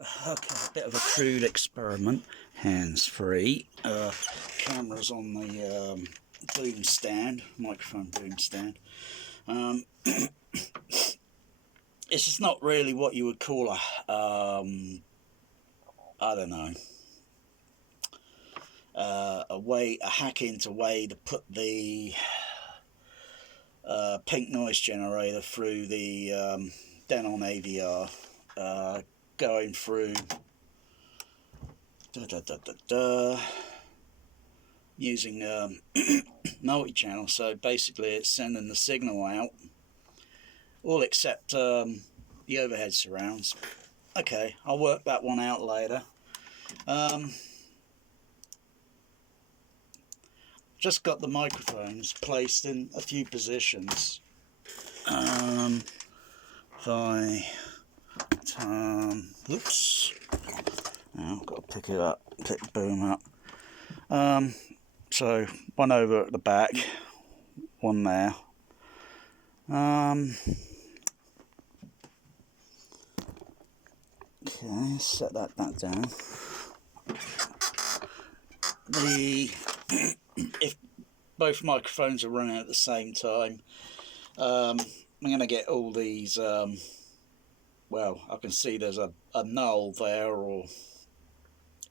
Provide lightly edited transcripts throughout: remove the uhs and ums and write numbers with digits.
Okay, a bit of a crude experiment. Hands-free. Cameras on the boom stand, microphone boom stand. This is not really what you would call a, I don't know, a hack into way to put the pink noise generator through the Denon AVR, going through using multi-channel. So basically it's sending the signal out, all except the overhead surrounds. Okay, I'll work that one out later. Just got the microphones placed in a few positions. If I turn, oops, now I've got to pick it up, pick the boom up. So one over at the back, one there. Okay, set that back down. If both microphones are running at the same time, I'm going to get all these, well, I can see there's a null there, or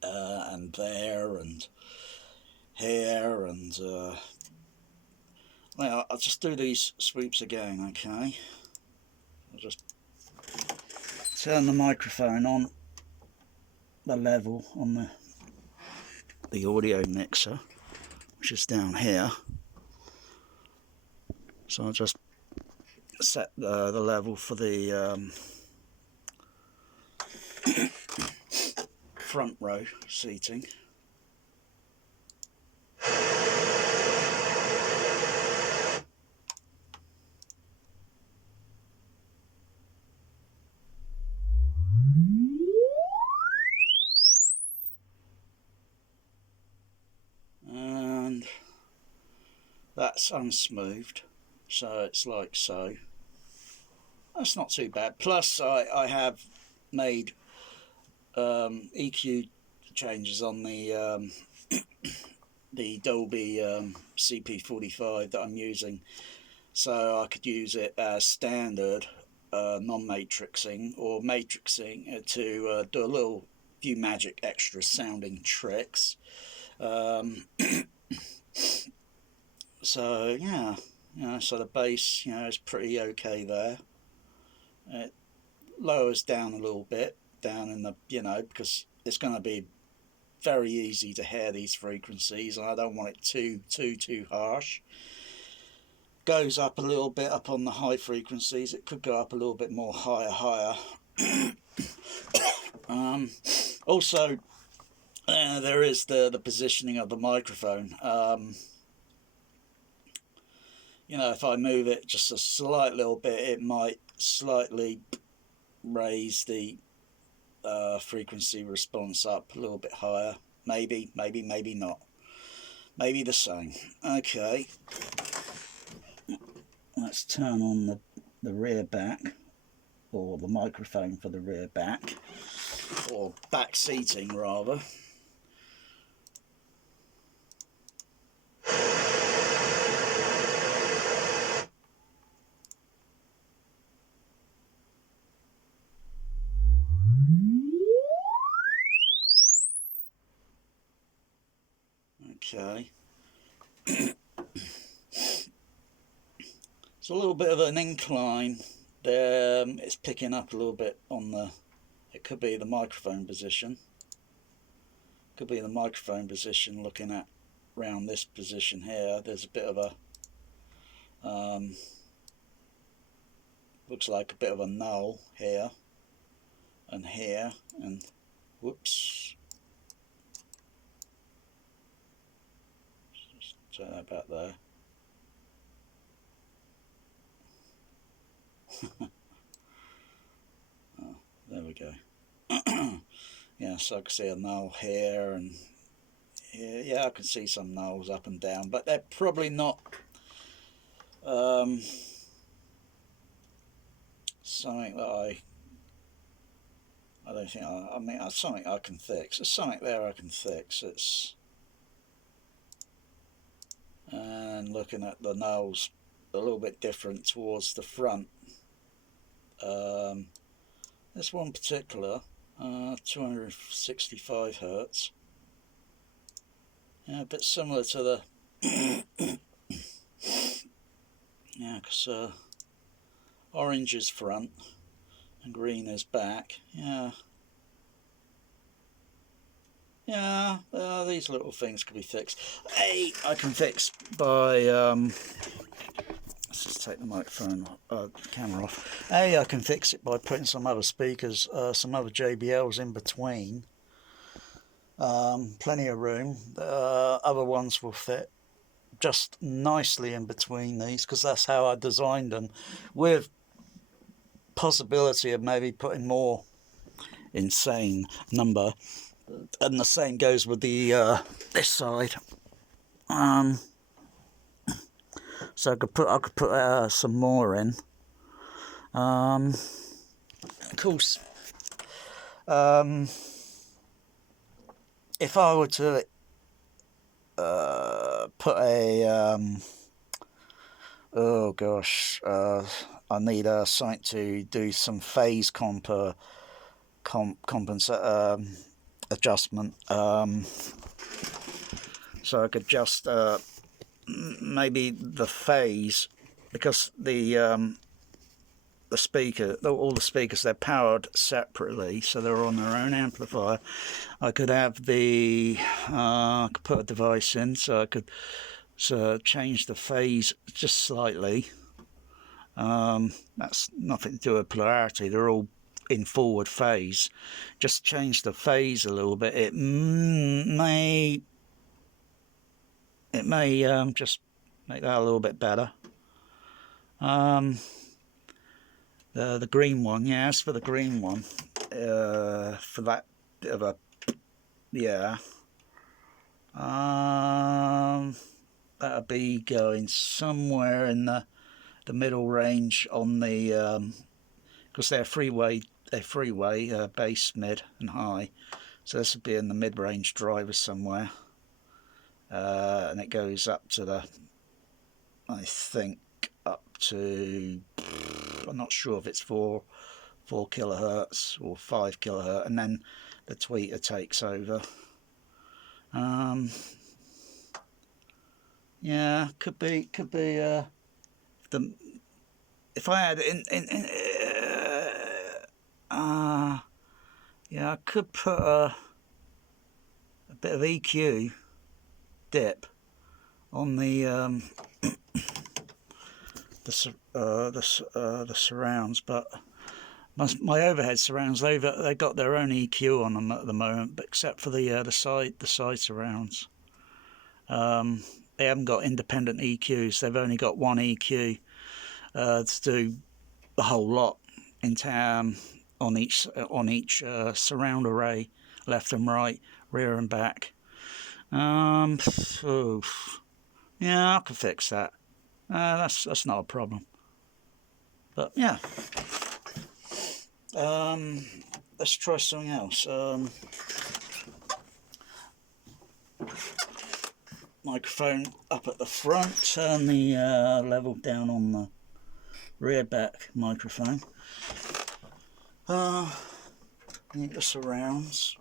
and there, and here, and well, I'll just do these sweeps again. Okay, I'll just turn the microphone on the level on the audio mixer, which is down here. So I'll just set the level for the front row seating. And that's unsmoothed, so it's like so. That's not too bad. Plus I have made EQ changes on the Dolby CP45 that I'm using, so I could use it as standard non-matrixing or matrixing to do a few magic extra sounding tricks. So yeah, so the bass, is pretty okay there. It lowers down a little bit down in the, because it's going to be very easy to hear these frequencies, and I don't want it too harsh. Goes up a little bit up on the high frequencies. It could go up a little bit more higher. Also, there is the positioning of the microphone. If I move it just a slight little bit, it might slightly raise the frequency response up a little bit higher. Maybe not. Maybe the same. Okay. Let's turn on the rear back, or the microphone for the rear back, or back seating rather. Okay. It's a little bit of an incline there. It's picking up a little bit on it could be the microphone position. Could be the microphone position looking at around this position here. There's a bit of a, looks like a bit of a null here, and whoops. Just turn that back there. Oh, there we go. Yeah, so I can see a null here and here. Yeah, I can see some nulls up and down, but they're probably not something that I don't think I mean, it's something I can fix. There's something there I can fix. It's, and looking at the nose a little bit different towards the front. This one particular, 265 hertz. Yeah, a bit similar to the yeah, because orange is front and green is back. Yeah. Yeah, these little things can be fixed. A, I can fix by, let's just take the microphone, camera off. A, I can fix it by putting some other speakers, some other JBLs in between. Plenty of room. Other ones will fit just nicely in between these, because that's how I designed them, with possibility of maybe putting more insane number. And the same goes with the this side. So I could put some more in. Of course, if I were to put a oh gosh, I need a site to do some phase adjustment, so I could just maybe the phase, because the speaker, all the speakers, they're powered separately, so they're on their own amplifier. I could have the I could put a device in, so I could change the phase just slightly. That's nothing to do with polarity, they're all in forward phase. Just change the phase a little bit. It may just make that a little bit better. The green one, yeah, as for the green one, for that bit of a, yeah, that'll be going somewhere in the middle range on the, because they're freeway bass, mid and high, so this would be in the mid-range driver somewhere, and it goes up to the, I think up to, I'm not sure if it's 4 kilohertz or 5 kilohertz, and then the tweeter takes over. Yeah, could be if I had yeah, I could put a bit of EQ dip on the surrounds, but my overhead surrounds, they got their own EQ on them at the moment, but except for the side surrounds, they haven't got independent EQs. They've only got one EQ to do the whole lot in town on each surround array, left and right, rear and back. So, yeah, I can fix that. That's not a problem. But yeah, let's try something else. Microphone up at the front, turn the level down on the rear back microphone. Need the surrounds.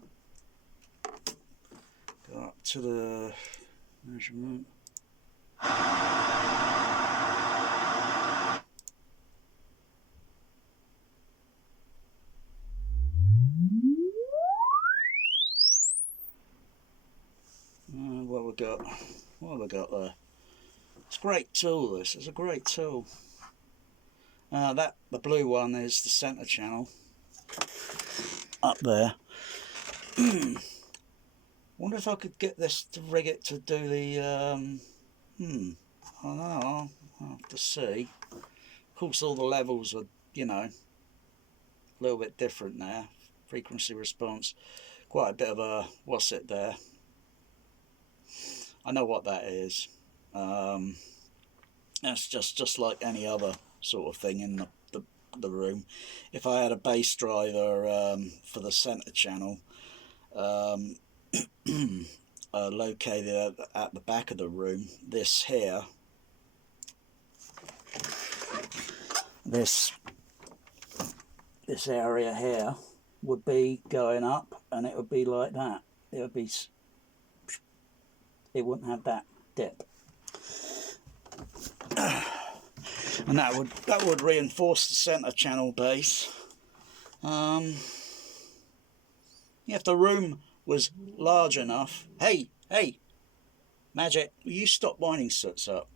Go up to the measurement. What have we got there? It's a great tool, this is a great tool. The blue one is the center channel up there. Wonder if I could get this to rig it to do the I don't know, I'll have to see. Of course all the levels are, you know, a little bit different there. Frequency response, quite a bit of a what's it there. I know what that is. That's just like any other sort of thing in the of the room. If I had a bass driver for the center channel located at the back of the room, this here, this area here would be going up, and it would be like that. It would be, it wouldn't have that dip, and that would reinforce the center channel bass. If the room was large enough, hey Magic, will you stop winding suits up?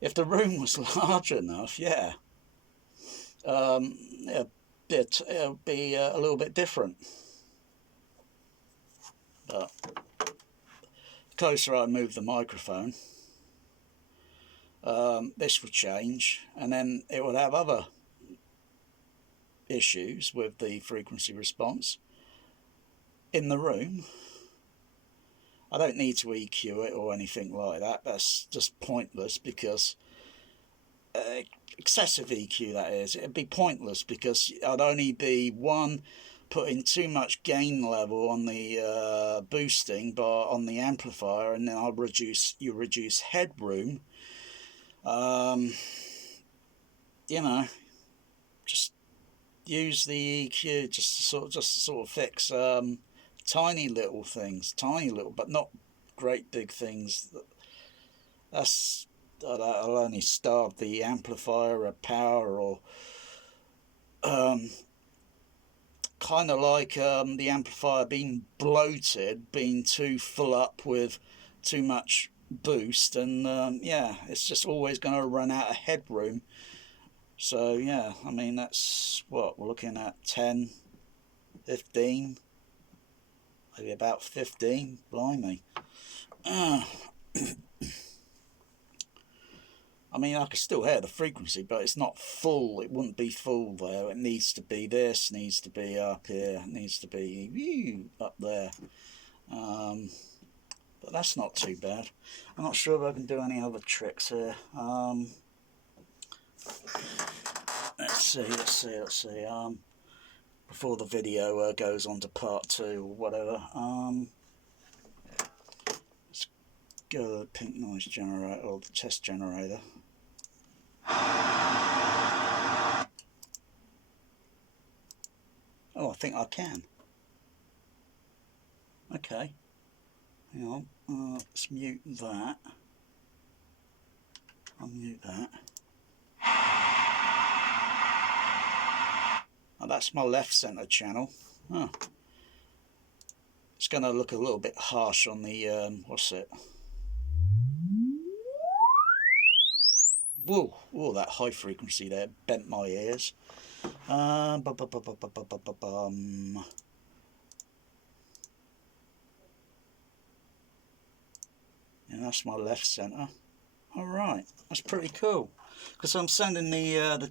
If the room was large enough, yeah, it'll be a little bit different. But the closer I move the microphone, this would change, and then it would have other issues with the frequency response in the room. I don't need to EQ it or anything like that. That's just pointless, because excessive EQ, that is, it'd be pointless, because I'd only be, one, putting too much gain level on the boosting bar on the amplifier, and then you reduce headroom. You know, just use the EQ just to sort of fix tiny little things, but not great big things. I'll only starve the amplifier of power, or kind of like the amplifier being bloated, being too full up with too much boost, and yeah, it's just always going to run out of headroom. So yeah, I mean, that's what we're looking at, 10, 15, maybe about 15, blimey. I mean, I can still hear the frequency, but it's not full. It wouldn't be full there. It needs to be this, needs to be up here, needs to be up there. But that's not too bad. I'm not sure if I can do any other tricks here. Let's see. Before the video goes on to part 2 or whatever. Let's go to the pink noise generator, or the test generator. Oh, I think I can. Okay. Hang on. Let's mute that. I'll mute that. Oh, that's my left center channel. Oh. It's going to look a little bit harsh on the what's it? Whoa, whoa, that high frequency there bent my ears. Yeah, that's my left center. All right, that's pretty cool. Because I'm sending the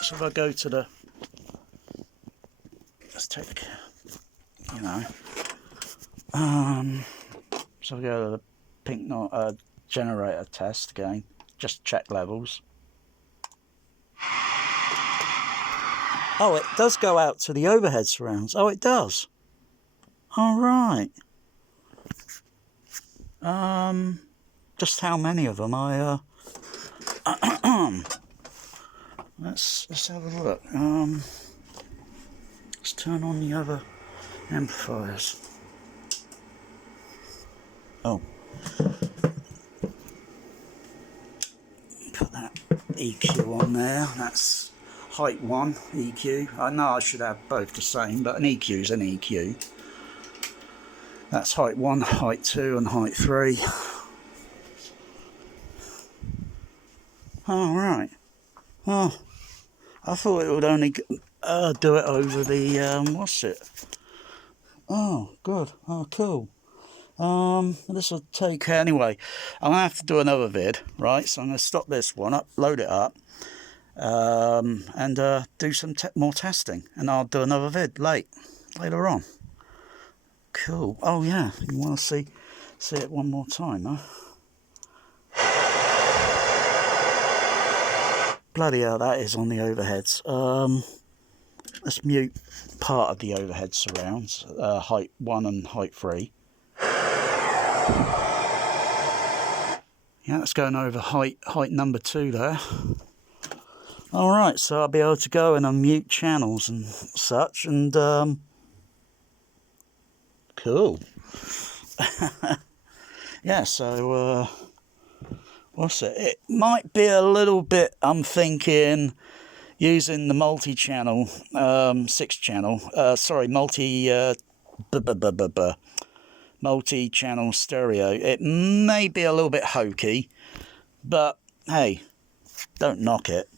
so if I go to the, let's take the, you know, so I go to the pink noise generator test again. Just check levels. Oh, it does go out to the overhead surrounds. Oh, it does. All right. Just how many of them let's have a look. Let's turn on the other amplifiers. Oh. Put that EQ on there. That's height 1 EQ. I know I should have both the same, but an EQ is an EQ. That's height 1, height 2 and height 3. All right. Oh, I thought it would only do it over the what's it? Oh, good. Oh, cool. This will take, anyway, I'm going to have to do another vid, right? So I'm going to stop this one, upload it up, and do some more testing, and I'll do another vid later on. Cool. Oh yeah, you want to see it one more time, huh? bloody hell, that is on the overheads. Let's mute part of the overhead surrounds, height 1 and height 3. Yeah, that's going over height number 2 there. Alright, so I'll be able to go and unmute channels and such, and cool. Yeah, so what's it? It might be a little bit, I'm thinking, using the multi-channel, 6-channel, sorry, multi-channel stereo. It may be a little bit hokey, but hey, don't knock it.